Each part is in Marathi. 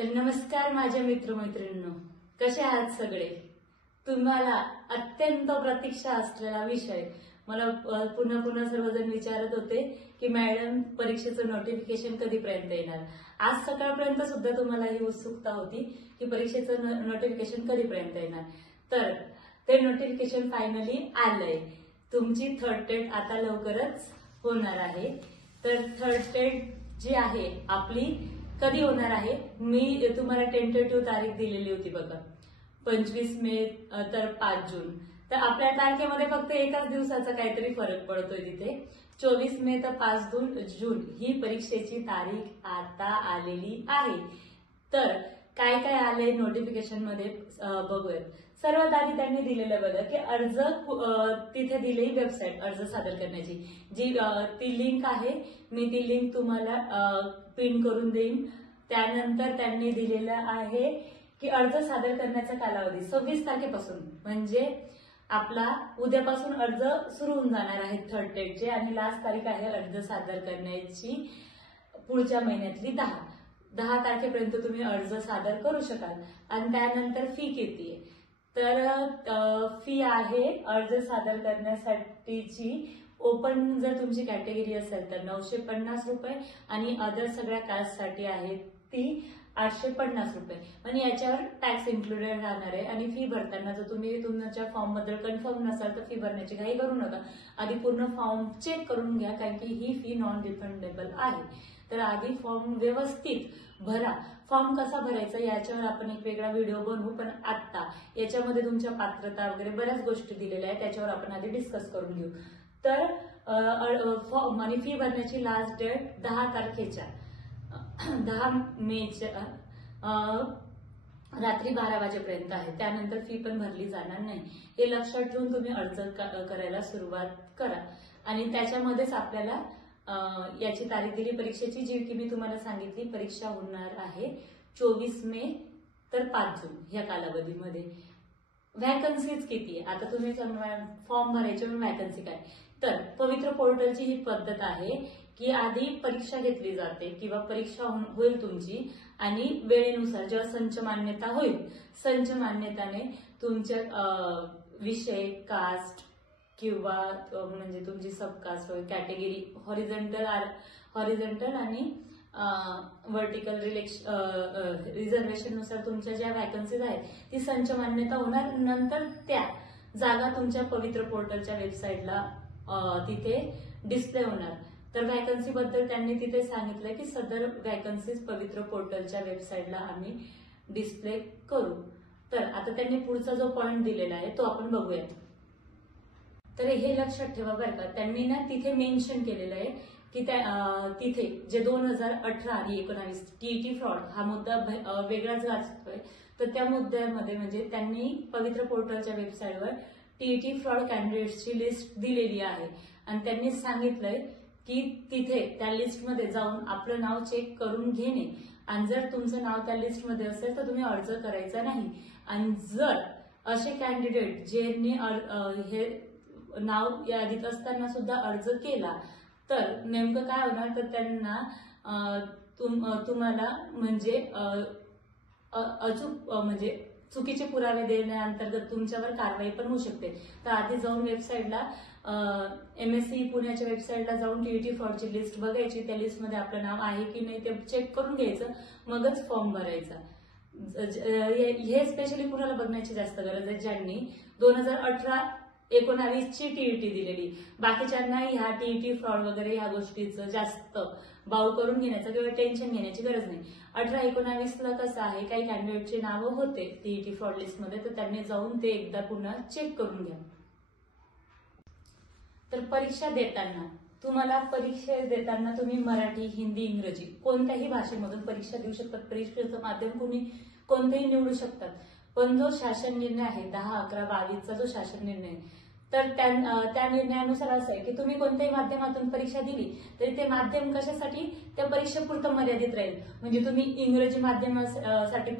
तर नमस्कार माझ्या मित्रमैत्रिणींनो, कसे आहात सगळे? तुम्हाला अत्यंत प्रतीक्षा असलेला विषय मला पुन्हा पुन्हा सर्वजण विचारत होते की मॅडम परीक्षेचं नोटिफिकेशन कधीपर्यंत येणार. आज सकाळपर्यंत सुद्धा तुम्हाला ही उत्सुकता होती की परीक्षेचं नोटिफिकेशन कधीपर्यंत येणार. तर ते नोटिफिकेशन फायनली आलंय. तुमची थर्ड टेट आता लवकरच होणार आहे. तर थर्ड टेट जी आहे आपली कधी होणार आहे, मी तुम्हाला टेंटेटिव्ह तारीख दिलेली होती बघा, 25 मे तर 5 जून. तर आपल्या तारखेमध्ये फक्त एकाच दिवसाचा काहीतरी फरक पडतोय तिथे. 24 मे तर 5 जून ही परीक्षेची तारीख आता आलेली आहे. तर काय काय आले नोटिफिकेशन मध्ये बघूयात. सर्वात आधी त्यांनी दिलेलं बघा की अर्ज तिथे दिलेली वेबसाईट अर्ज सादर करण्याची जी ती लिंक आहे, मी ती लिंक तुम्हाला पिन करून देईन. त्यानंतर त्यांनी दिलेलं आहे की अर्ज सादर करण्याचा कालावधी 26 तारखेपासून, म्हणजे आपला उद्यापासून अर्ज सुरू होऊन जाणार आहे थर्ड टेटचे, आणि लास्ट तारीख आहे अर्ज सादर करण्याची पुढच्या महिन्यातली 10 तारखेपर्यंत तुम्ही अर्ज सादर करू शकाल. आणि त्यानंतर फी किती आहे, तर फी आहे अर्ज सादर करण्यासाठीची ओपन जर तुमची कॅटेगरी असेल तर 950 रुपये आणि अदर सगळ्या कास्टसाठी आहे ती 850 रुपये. आणि याच्यावर टॅक्स इन्क्लुडेड राहणार आहे. आणि फी भरताना जर तुम्ही तुमच्या फॉर्म बद्दल कन्फर्म नसाल तर फी भरण्याची काही करू नका. आधी पूर्ण फॉर्म चेक करून घ्या, कारण की ही फी नॉन रिफंडेबल आहे. तर आधी फॉर्म व्यवस्थित भरा. फॉर्म कसा भरायचा याच्यावर आपण एक वेगळा व्हिडिओ बनवू, पण आता याच्यामध्ये तुमच्या पात्रता वगैरे बऱ्याच गोष्टी दिलेल्या आहेत, त्याच्यावर आपण आधी डिस्कस करून घेऊ. तर फॉर्म आणि फी भरण्याची लास्ट डेट 10 तारखेच्या 10 मेच्या रात्री 12 वाजेपर्यंत आहे. त्यानंतर फी पण भरली जाणार नाही. हे लक्षात ठेवून तुम्ही अर्ज करायला सुरुवात करा. आणि त्याच्यामध्येच आपल्याला याची तारीख दिली परीक्षेची, जी की मी तुम्हाला सांगितली. परीक्षा होणार आहे 24 मे तर 5 जून या कालावधीमध्ये. व्हॅकन्सीज किती आहे आता तुम्ही फॉर्म भरायचे, व्हॅकन्सी काय, तर पवित्र पोर्टलची ही पद्धत आहे की आधी परीक्षा घेतली जाते किंवा परीक्षा होईल तुमची, आणि वेळेनुसार जेव्हा संच मान्यता होईल, संच मान्यताने तुमच्या विषय, कास्ट किंवा म्हणजे तुमची सबकास्ट होईल, कॅटेगरी हॉरिझॉन्टल आणि व्हर्टिकल रिझर्वेशन नुसार तुमच्या ज्या व्हॅकन्सीज आहेत ती संच मान्यता होणार. नंतर त्या जागा तुमच्या पवित्र पोर्टलच्या वेबसाईटला तिथे डिस्प्ले होणार. तर व्हॅकन्सी बद्दल त्यांनी तिथे सांगितलं की सदर व्हॅकन्सीज पवित्र पोर्टलच्या वेबसाईटला आम्ही डिस्प्ले करू. तर आता त्यांनी पुढचा जो पॉइंट दिलेला आहे तो आपण बघूयात. तर हे लक्षात ठेवा बरं का, त्यांनी ना तिथे मेन्शन केलेलं आहे की तिथे जे 2018 आणि 19 टीईटी फ्रॉड हा मुद्दा वेगळाच गाजतोय. तर त्या मुद्द्यामध्ये म्हणजे त्यांनी पवित्र पोर्टलच्या वेबसाईटवर टीईटी फ्रॉड कॅन्डिडेट्सची लिस्ट दिलेली आहे, आणि त्यांनी सांगितलंय की तिथे त्या लिस्टमध्ये जाऊन आपलं नाव चेक करून घेणे, आणि जर तुमचं नाव त्या लिस्टमध्ये असेल तर तुम्ही अर्ज करायचा नाही. आणि जर असे कॅन्डिडेट ज्यांनी हे नाव यादीत असताना सुद्धा अर्ज केला तर नेमकं काय होणार, तर त्यांना तुम्हाला म्हणजे अचूक म्हणजे चुकीचे पुरावे देण्याअंतर्गत तुमच्यावर कारवाई पण होऊ शकते. तर आधी जाऊन वेबसाईटला MSc पुण्याच्या वेबसाईटला जाऊन टीईटी फ्रॉडची लिस्ट बघायची, त्या लिस्टमध्ये आपलं नाव आहे की नाही ते चेक करून घ्यायचं, मगच फॉर्म भरायचा. हे स्पेशली कुणाला बघण्याची जास्त गरज आहे, ज्यांनी 2018-19 ची टीईटी दिलेली. बाकीच्यांना ह्या टीईटी फ्रॉड वगैरे ह्या गोष्टीचं जास्त बाऊ करून घेण्याचं किंवा टेन्शन घेण्याची गरज नाही. 18-19 ला कसं आहे, काही कॅन्डिडेटची नावं होते टीईटी फ्रॉड लिस्टमध्ये, तर त्यांनी जाऊन ते एकदा पुन्हा चेक करून घ्या. तर परीक्षा देताना तुम्ही मराठी, हिंदी, इंग्रजी कोणत्याही भाषेमधून परीक्षा देऊ शकतात. परीक्षेचं माध्यम कोणतेही निवडू शकतात. पण जो शासन निर्णय आहे 10/11/22 जो शासन निर्णय, तर त्या निर्णयानुसार असं आहे की तुम्ही कोणत्याही माध्यमातून परीक्षा दिली तरी ते माध्यम कशासाठी, त्या परीक्षेपुरतं मर्यादित राहील. म्हणजे तुम्ही इंग्रजी माध्यमासाठी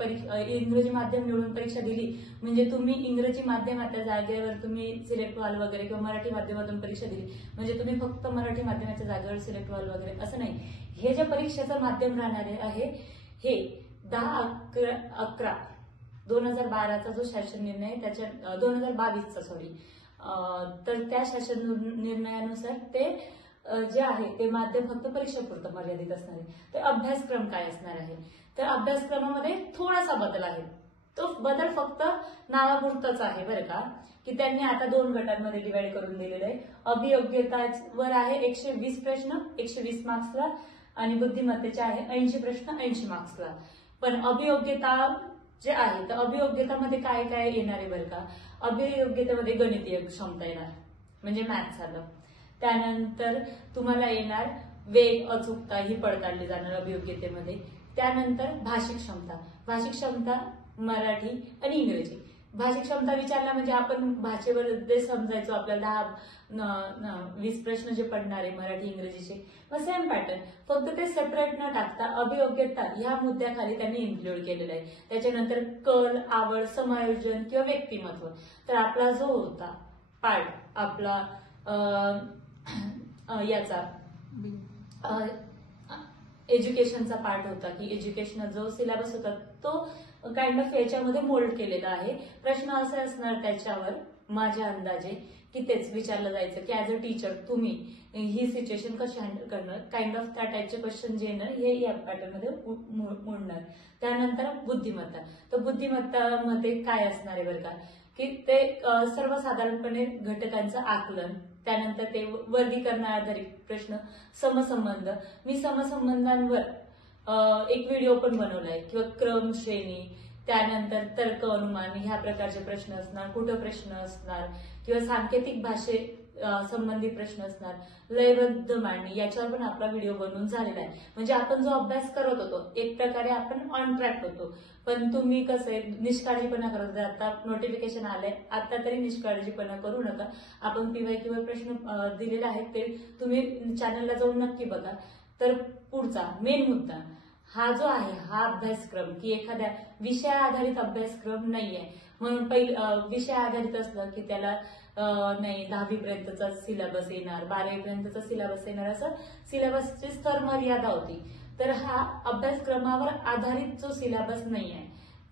इंग्रजी माध्यम निवडून परीक्षा दिली म्हणजे तुम्ही इंग्रजी माध्यमाच्या जागेवर तुम्ही सिलेक्ट व्हाल वगैरे, किंवा मराठी माध्यमातून परीक्षा दिली म्हणजे तुम्ही फक्त मराठी माध्यमाच्या जागेवर सिलेक्ट व्हाल वगैरे, असं नाही. हे जे परीक्षेचं माध्यम राहणार आहे हे 10/11/2012चा जो शासन निर्णय त्याच्या 2022चा तर त्या शासन निर्णयानुसार ते जे आहे ते माध्यम फक्त परीक्षेपुरतं मर्यादित असणार आहे. तर अभ्यासक्रम काय असणार आहे, तर अभ्यासक्रमामध्ये थोडासा बदल आहे. तो बदल फक्त नावापुरताच आहे बरं का, की त्यांनी आता 2 गटांमध्ये डिवाइड करून दिलेलं आहे. अभियोग्यतावर आहे 120 प्रश्न 120 मार्क्सला आणि बुद्धिमत्तेचे आहे 80 प्रश्न 80 मार्क्सला. पण अभियोग्यता जे आहे तर अभियोग्यतामध्ये काय काय येणार आहे बरं का, अभियोग्यतेमध्ये गणितीय क्षमता येणार म्हणजे मॅथ्स आलं. त्यानंतर तुम्हाला येणार वेग अचूकता ही पडताळली जाणार अभियोग्यतेमध्ये. त्यानंतर भाषिक क्षमता मराठी आणि इंग्रजी. भाषिक क्षमता विचारला म्हणजे आपण भाषेवर जे समजायचो आपल्याला 10-20 प्रश्न जे पडणार आहे मराठी इंग्रजीचे मग सेम पॅटर्न, फक्त ते सेपरेट न टाकता अभियोग्यता ह्या मुद्द्याखाली त्यांनी इन्क्लूड केलेलं आहे. त्याच्यानंतर कल, आवड, समायोजन किंवा व्यक्तिमत्व. तर आपला जो होता पार्ट आपला याचा एज्युकेशनचा पार्ट होता की एज्युकेशनल जो सिलेबस होता तो काइंड ऑफ याच्यामध्ये मोल्ड केलेला आहे. प्रश्न असे असणार त्याच्यावर माझ्या अंदाजे की तेच विचारलं जायचं की ऍज अ टीचर तुम्ही ही सिच्युएशन कशी हँडल करणार, काइंड ऑफ त्या टाईपचे क्वेश्चन जे येणार हे या पॅटर्नमध्ये मोडणार. त्यानंतर बुद्धिमत्ता. तर बुद्धिमत्तामध्ये काय असणार आहे बरं का, की ते सर्वसाधारणपणे घटकांचं आकलन, त्यानंतर ते वर्गीकरण आधारित प्रश्न, समसंबंध. मी समसंबंधांवर एक व्हिडिओ पण बनवलाय किंवा क्रम श्रेणी, त्यानंतर तर्क अनुमान ह्या प्रकारचे प्रश्न असणार, कुठं प्रश्न असणार किंवा सांकेतिक भाषे संबंधित प्रश्न असणार, लयबद्ध मांडणी याच्यावर पण आपला व्हिडिओ बनवून झालेला आहे. म्हणजे आपण जो अभ्यास करत होतो एक प्रकारे आपण ऑन ट्रॅक होतो. पण तुम्ही कसं आहे निष्काळजीपणा करत होता, आता नोटिफिकेशन आलंय आता तरी निष्काळजीपणा करू नका. आपण PYQ वर प्रश्न दिलेले आहेत ते तुम्ही चॅनलला जाऊन नक्की बघा. तर पुढचा मेन मुद्दा हा जो आहे हा अभ्यासक्रम की एखाद्या विषय आधारित अभ्यासक्रम नाहीये. म्हणून विषय आधारित असलं की त्याला नाही 10वी पर्यंतचा सिलेबस येणार, 12वी पर्यंतचा सिलेबस येणार, असं सिलेबसची स्तर मर्यादा होती. तर हा अभ्यासक्रमावर आधारित जो सिलेबस नाही आहे,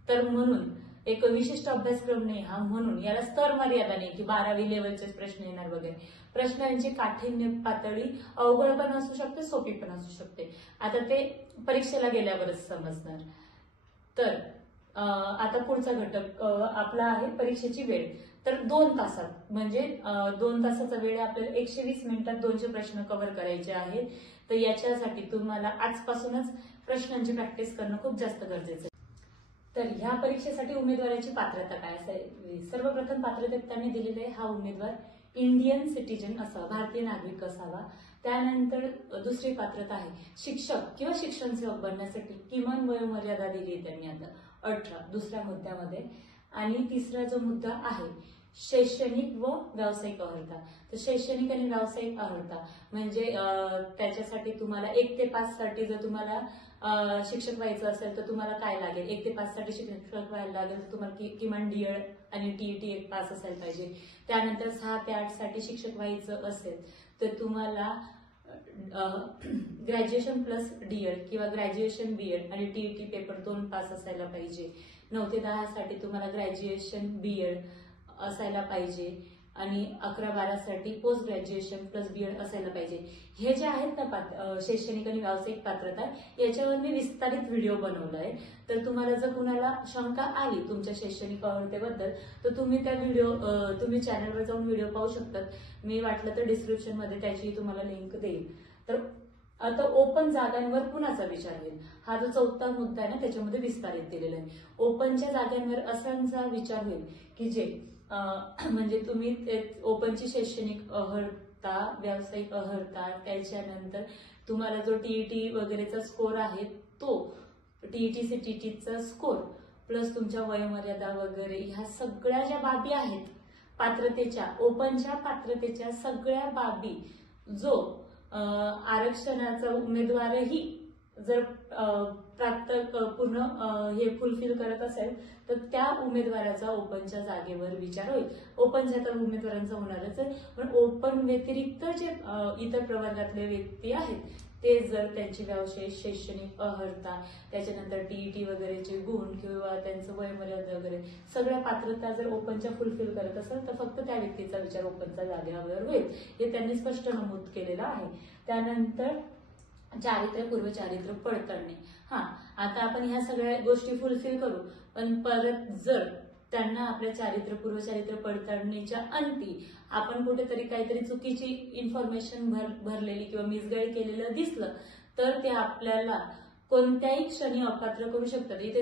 तर म्हणून एक विशिष्ट अभ्यासक्रम नाही हा, म्हणून याला स्तर मर्यादा नाही की 12वी लेवलचे प्रश्न येणार वगैरे. प्रश्नांची काठिण्य पातळी अवघड पण असू शकते, सोपी पण असू शकते. आता ते परीक्षेला गेल्यावरच समजणार. तर आता पुढचा घटक आपला आहे परीक्षेची वेळ. तर 2 तासात म्हणजे 2 तासाचा वेळ आपल्याला 120 मिनिटात 200 प्रश्न कव्हर करायचे आहेत. तर याच्यासाठी तुम्हाला आजपासूनच प्रश्नांची प्रॅक्टिस करणं खूप जास्त गरजेचं आहे. तर ह्या परीक्षेसाठी उमेदवाराची पात्रता काय असावी, सर्वप्रथम पात्रतेत त्यांनी दिलेले हा उमेदवार इंडियन सिटीजन असावा, भारतीय नागरिक असावा. त्यानंतर दुसरी पात्रता आहे शिक्षक किंवा शिक्षण सेवक बनण्यासाठी किमान वयोमर्यादा दिली आहे त्यांनी आता 18 दुसऱ्या मुद्द्यामध्ये. आणि तिसरा जो मुद्दा आहे शैक्षणिक व व्यावसायिक अर्हता. तर शैक्षणिक आणि व्यावसायिक अर्हता म्हणजे त्याच्यासाठी तुम्हाला 1 ते 5 साठी जर तुम्हाला शिक्षक व्हायचं असेल तर तुम्हाला काय लागेल, 1 ते 5 साठी शिक्षक व्हायला लागेल तर तुम्हाला किमान DED आणि TET एक पास असायला पाहिजे. त्यानंतर 6 ते 8 साठी शिक्षक व्हायचं असेल तर तुम्हाला ग्रॅज्युएशन प्लस DED किंवा ग्रॅज्युएशन BEd आणि TET पेपर 2 पास असायला पाहिजे. 9 ते 10 साठी तुम्हाला ग्रॅज्युएशन BEd असायला पाहिजे आणि 11-12 साठी पोस्ट ग्रॅज्युएशन प्लस BEd असायला पाहिजे. हे जे आहेत ना शैक्षणिक आणि व्यावसायिक पात्रता याच्यावर मी विस्तारित व्हिडिओ बनवलाय. तर तुम्हाला जर कुणाला शंका आली तुमच्या शैक्षणिक अर्हतेबद्दल तर तुम्ही त्या व्हिडिओ तुम्ही चॅनलवर जाऊन व्हिडिओ पाहू शकतात. मी वाटलं तर डिस्क्रिप्शन मध्ये त्याची तुम्हाला लिंक देईल. तर आता ओपन जागांवर कुणाचा विचार होईल हा जो 4था मुद्दा आहे ना त्याच्यामध्ये विस्तारित दिलेला आहे. ओपनच्या जागांवर असांचा विचार होईल की जे म्हणजे तुम्ही ओपनची शैक्षणिक अर्हता, व्यावसायिक अर्हता, त्याच्यानंतर तुम्हाला जो TET वगैरेचा स्कोर आहे तो TET CTETचा स्कोर प्लस तुमच्या वयोमर्यादा वगैरे ह्या सगळ्या ज्या बाबी आहेत पात्रतेच्या ओपनच्या पात्रतेच्या सगळ्या बाबी जो आरक्षणाचा उमेदवारही जर प्राप्त पूर्ण हे फुलफिल करत असेल तर त्या उमेदवाराचा ओपनच्या जागेवर विचार होईल. ओपनच्या तर उमेदवारांचा होणारच आहे, पण ओपन व्यतिरिक्त जे इतर प्रवर्गातले व्यक्ती आहेत ते जर त्यांची व्यावसायिक शैक्षणिक अर्हता, त्याच्यानंतर टीईटी वगैरेचे गुण किंवा त्यांचं वयोमर्यादा वगैरे सगळ्या पात्रता जर ओपनच्या फुलफिल करत असेल तर फक्त त्या व्यक्तीचा विचार ओपनच्या जागेवर होईल, हे त्यांनी स्पष्ट नमूद केलेलं आहे. त्यानंतर चारित्र्य पूर्वचारित्र्य पडताळणी. आता आपण ह्या सगळ्या गोष्टी फुलफिल करू, पण परत जर त्यांना आपल्या चारित्र्य पूर्वचारित्र्य पडताळणीच्या अंती आपण कुठेतरी काहीतरी चुकीची इन्फॉर्मेशन भरलेली किंवा मिसगाईड केलेलं दिसलं तर ते आपल्याला कोणत्याही क्षणी अपात्र करू शकतात. इथे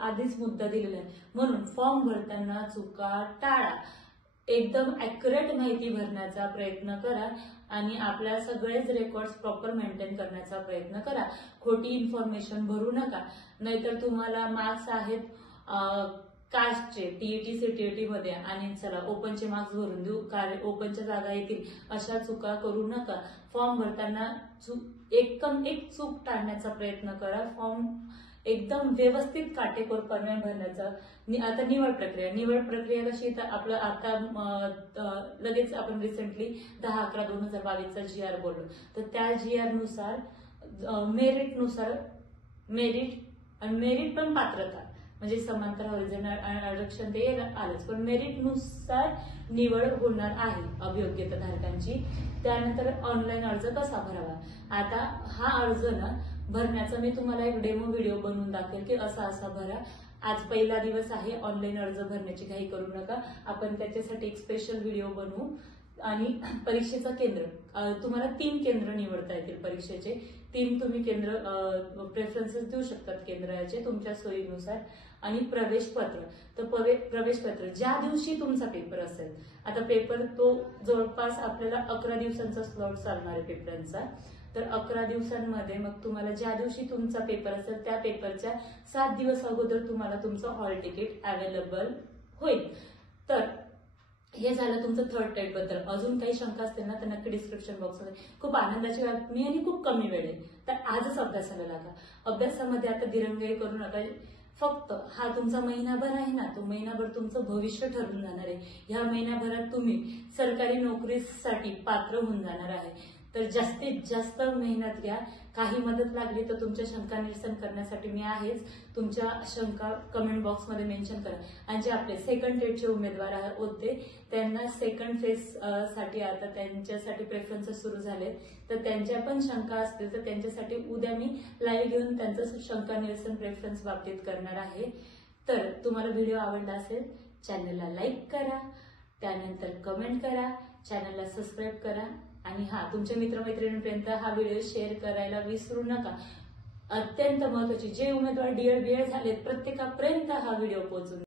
आधीच मुद्दा दिलेला आहे. म्हणून फॉर्म भरताना चुका टाळा, एकदम ॲक्युरेट माहिती भरण्याचा प्रयत्न करा आणि आपल्या सगळेच रेकॉर्ड्स प्रॉपर मेंटेन करण्याचा प्रयत्न करा. खोटी इन्फॉर्मेशन भरू नका, नाहीतर तुम्हाला मार्क्स आहेत कास्टचे टीईटी सीटीईटी मध्ये आणि चला ओपनचे मार्क्स भरून देऊ, ओपनच्या जागा येतील, अशा चुका करू नका. फॉर्म भरताना एक चूक टाळण्याचा प्रयत्न करा. फॉर्म एकदम व्यवस्थित काटेकोरपणे भरण्याचा. आता निवड प्रक्रिया कशी, तर आपलं आता लगेच आपण रिसेंटली 10/11/2022 GR बोललो, तर त्या GR नुसार मेरिट पण पात्रता म्हणजे समांतर हॉरिझॉन्टल आरक्षण ते आलंच, पण मेरिटनुसार निवड होणार आहे अभियोग्यता धारकांची. त्यानंतर ऑनलाईन अर्ज कसा भरावा. आता हा अर्ज ना भरण्याचा मी तुम्हाला एक डेमो व्हिडिओ बनवून दाखवेल की असा भरा. आज पहिला दिवस आहे, ऑनलाईन अर्ज भरण्याची घाई करू नका. आपण त्याच्यासाठी एक स्पेशल व्हिडिओ बनवू. आणि परीक्षेचं केंद्र तुम्हाला 3 केंद्र निवडता येतील परीक्षेचे. 3 तुम्ही केंद्र प्रेफरन्सेस देऊ शकतात केंद्राचे तुमच्या सोयीनुसार. आणि प्रवेशपत्र, तर प्रवेशपत्र ज्या दिवशी तुमचा पेपर असेल, आता पेपर तो जवळपास आपल्याला 11 दिवसांचा स्लॉट चालणार आहे पेपरांचा, तर 11 दिवसांमध्ये मग तुम्हाला ज्या दिवशी तुमचा पेपर असेल त्या पेपरच्या 7 दिवस अगोदर तुम्हाला तुमचं हॉल तिकीट अवेलेबल होईल. तर हे झालं तुमचं थर्ड टाईप बद्दल. अजून काही शंका असतील ना तर नक्की डिस्क्रिप्शन बॉक्समध्ये. खूप आनंदाची बातमी आणि खूप कमी वेळ आहे, तर आजच अभ्यासाला लागा. अभ्यासामध्ये आता दिरंगाई करू नका. फक्त हा तुमचा महिनाभर आहे ना, तो महिनाभर तुमचं भविष्य ठरून जाणार आहे. ह्या महिनाभरात तुम्ही सरकारी नोकरीसाठी पात्र होऊन जाणार आहे. तर जास्तीत जास्त मेहनत घ्या. काही मदत लागली तर तुमच्या शंका निरसन करण्यासाठी मी आहेच. तुमच्या शंका कमेंट बॉक्समध्ये मेन्शन करा. आणि जे आपले सेकंड टेटचे उमेदवार होते त्यांना सेकंड फेज साठी आता त्यांच्यासाठी प्रेफरन्सेस सुरू झाले, तर त्यांच्या पण शंका असतील तर त्यांच्यासाठी उद्या मी लाईव्ह घेऊन त्यांचं शंका निरसन प्रेफरन्स बाबतीत करणार आहे. तर तुम्हाला व्हिडिओ आवडला असेल चॅनलला लाईक करा, त्यानंतर कमेंट करा, चॅनलला सबस्क्राईब करा आणि तुमच्या मित्रमैत्रिणींपर्यंत हा व्हिडिओ शेअर करायला विसरू नका. अत्यंत महत्त्वाची जे उमेदवार डीएड बीएड झालेत प्रत्येकापर्यंत हा व्हिडिओ पोहोचून